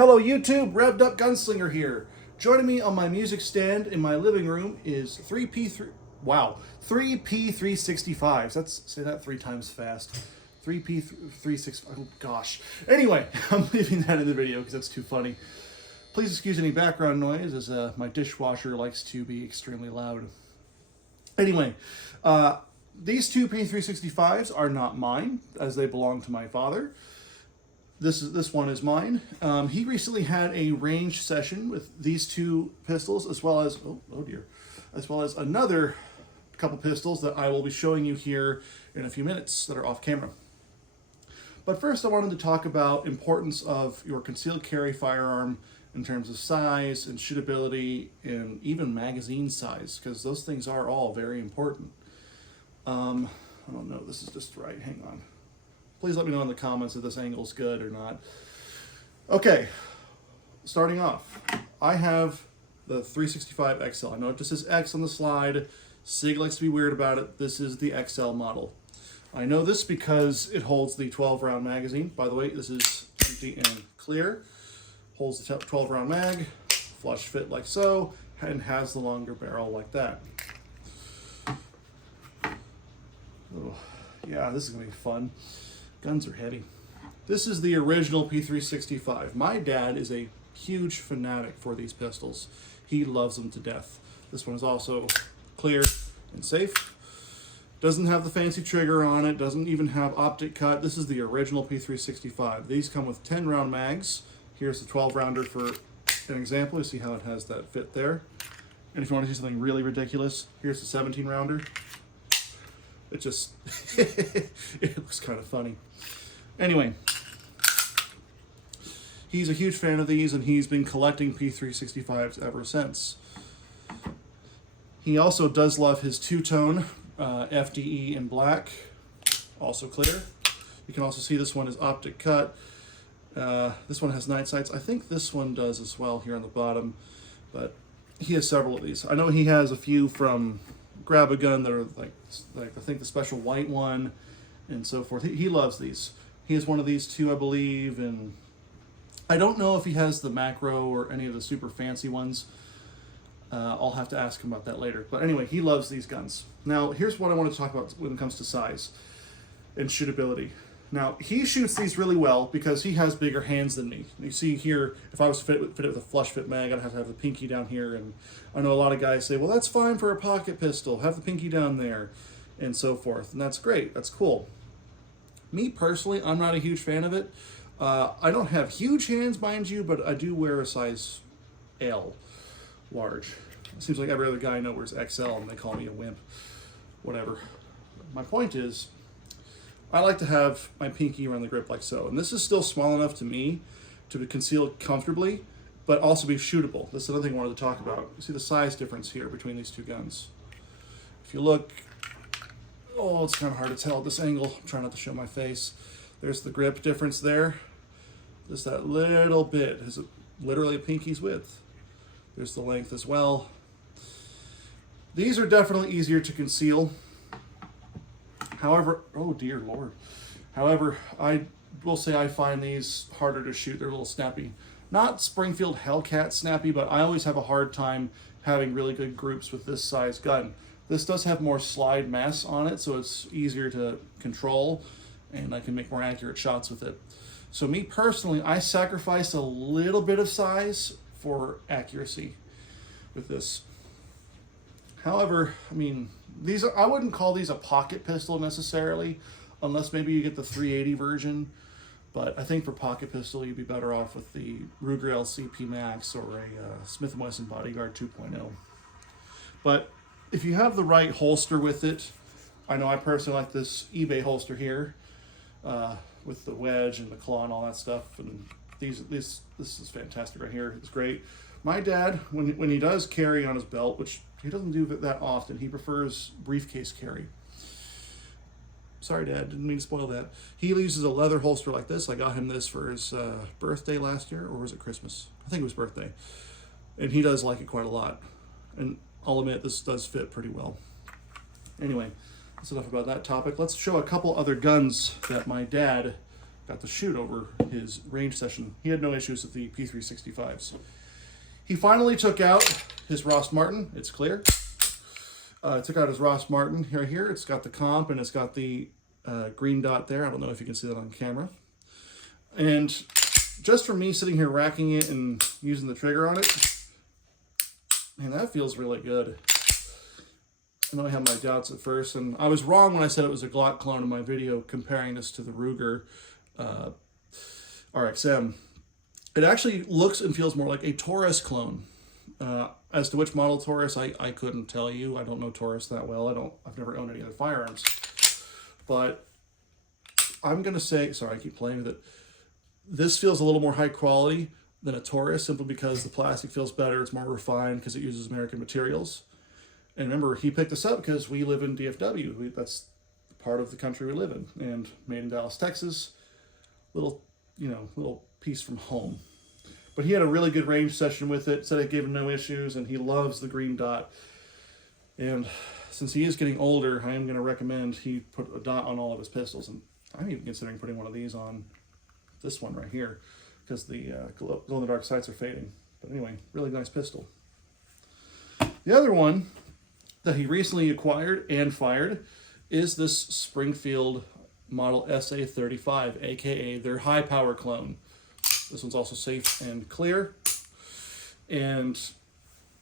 Hello YouTube, Revved Up Gunslinger here. Joining me on my music stand in my living room is 3P365s. Let's say that 3 times fast. 3P365, oh gosh. Anyway, I'm leaving that in the video because that's too funny. Please excuse any background noise as my dishwasher likes to be extremely loud. Anyway, these two P365s are not mine as they belong to my father. This one is mine. He recently had a range session with these two pistols, as well as as well as another couple pistols that I will be showing you here in a few minutes that are off camera. But first, I wanted to talk about importance of your concealed carry firearm in terms of size and shootability and even magazine size, because those things are all very important. I don't know. This is just right. Hang on. Please let me know in the comments if this angle is good or not. Okay, starting off, I have the 365 XL. I know it just says X on the slide. SIG likes to be weird about it. This is the XL model. I know this because it holds the 12-round magazine. By the way, this is empty and clear. Holds the 12-round mag, flush fit like so, and has the longer barrel like that. Oh, yeah, this is going to be fun. Guns are heavy. This is the original P365. My dad is a huge fanatic for these pistols. He loves them to death. This one is also clear and safe. Doesn't have the fancy trigger on it. Doesn't even have optic cut. This is the original P365. These come with 10-round mags. Here's the 12-rounder for an example. You see how it has that fit there. And if you want to see something really ridiculous, here's the 17-rounder. It just, it looks kind of funny. Anyway, he's a huge fan of these, and he's been collecting P365s ever since. He also does love his two-tone FDE in black, also clear. You can also see this one is optic cut. This one has night sights. I think this one does as well here on the bottom, but he has several of these. I know he has a few from Grab a Gun that are like I think the special white one and so forth. He loves these. He has one of these too, I believe, and I don't know if he has the macro or any of the super fancy ones. I'll have to ask him about that later. But anyway, he loves these guns. Now, here's what I want to talk about when it comes to size and shootability. Now, he shoots these really well because he has bigger hands than me. You see here, if I was to fit it with a flush fit mag, I'd have to have the pinky down here. And I know a lot of guys say, well, that's fine for a pocket pistol. Have the pinky down there and so forth. And that's great. That's cool. Me personally, I'm not a huge fan of it. I don't have huge hands, mind you, but I do wear a size L, large. It seems like every other guy I know wears XL and they call me a wimp. Whatever. My point is, I like to have my pinky around the grip like so. And this is still small enough to me to be concealed comfortably, but also be shootable. This is another thing I wanted to talk about. You see the size difference here between these two guns. If you look, oh, it's kind of hard to tell at this angle. I'm trying not to show my face. There's the grip difference there. Just that little bit is literally a pinky's width. There's the length as well. These are definitely easier to conceal. However, oh dear Lord. However, I will say I find these harder to shoot. They're a little snappy. Not Springfield Hellcat snappy, but I always have a hard time having really good groups with this size gun. This does have more slide mass on it, so it's easier to control, and I can make more accurate shots with it. So me personally, I sacrifice a little bit of size for accuracy with this. However, I mean, I wouldn't call these a pocket pistol necessarily, unless maybe you get the 380 version. But I think for pocket pistol, you'd be better off with the Ruger LCP Max or a Smith & Wesson Bodyguard 2.0. But if you have the right holster with it, I know I personally like this eBay holster here with the wedge and the claw and all that stuff. And this is fantastic right here. It's great. My dad, when he does carry on his belt, which he doesn't do that often, he prefers briefcase carry. Sorry, Dad, didn't mean to spoil that. He uses a leather holster like this. I got him this for his birthday last year, or was it Christmas? I think it was birthday. And he does like it quite a lot. And I'll admit, this does fit pretty well. Anyway, that's enough about that topic. Let's show a couple other guns that my dad got to shoot over his range session. He had no issues with the P365s. He finally took out his Rost Martin. It's clear. Took out his Rost Martin here. It's got the comp and it's got the green dot there. I don't know if you can see that on camera. And just from me sitting here racking it and using the trigger on it, man, that feels really good. I know I had my doubts at first, and I was wrong when I said it was a Glock clone in my video comparing this to the Ruger RXM. It actually looks and feels more like a Taurus clone. As to which model Taurus, I couldn't tell you. I don't know Taurus that well. I've never owned any other firearms. But I'm gonna say, sorry, I keep playing with it. This feels a little more high quality than a Taurus, simply because the plastic feels better. It's more refined because it uses American materials. And remember, he picked this up because we live in DFW. That's part of the country we live in. And made in Dallas, Texas. Little piece from home. But he had a really good range session with it. Said it gave him no issues, and he loves the green dot. And since he is getting older, I am going to recommend he put a dot on all of his pistols. And I'm even considering putting one of these on this one right here, because the glow-in-the-dark sights are fading. But anyway, really nice pistol. The other one that he recently acquired and fired is this Springfield model SA35, aka their high power clone. This one's also safe and clear. And,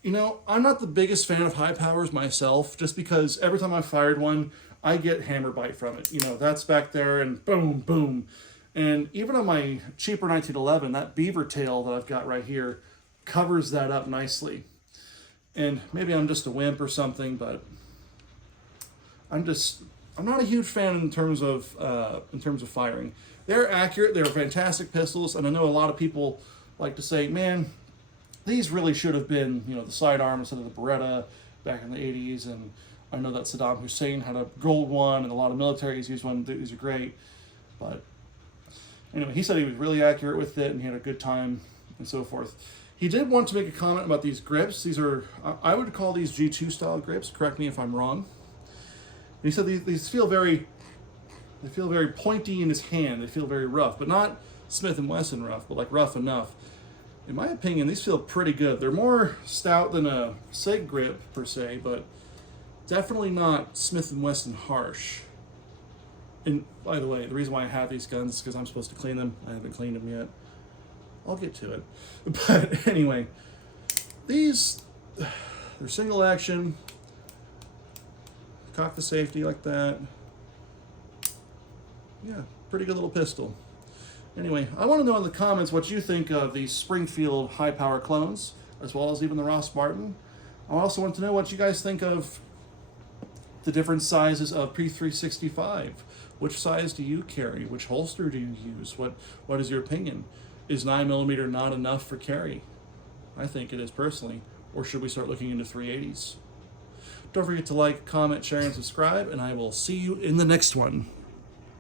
I'm not the biggest fan of high powers myself, just because every time I fired one, I get hammer bite from it. That's back there and boom, boom. And even on my cheaper 1911, that beaver tail that I've got right here covers that up nicely. And maybe I'm just a wimp or something, but I'm not a huge fan in terms of firing. They're accurate, they're fantastic pistols, and I know a lot of people like to say, man, these really should have been, the sidearm instead of the Beretta back in the 80s, and I know that Saddam Hussein had a gold one, and a lot of militaries used one. These are great, but anyway, he said he was really accurate with it, and he had a good time, and so forth. He did want to make a comment about these grips. These are, I would call these G2 style grips. Correct me if I'm wrong. He said these feel very pointy in his hand. They feel very rough, but not Smith & Wesson rough, but like rough enough. In my opinion, these feel pretty good. They're more stout than a SIG grip per se, but definitely not Smith & Wesson harsh. And by the way, the reason why I have these guns is because I'm supposed to clean them. I haven't cleaned them yet. I'll get to it. But anyway, they're single action. Cock the safety like that. Yeah, pretty good little pistol. Anyway, I want to know in the comments what you think of these Springfield high power clones, as well as even the Rost Martin. I also want to know what you guys think of the different sizes of P365. Which size do you carry? Which holster do you use? What is your opinion? Is 9mm not enough for carry? I think it is personally. Or should we start looking into 380s? Don't forget to like, comment, share, and subscribe, and I will see you in the next one.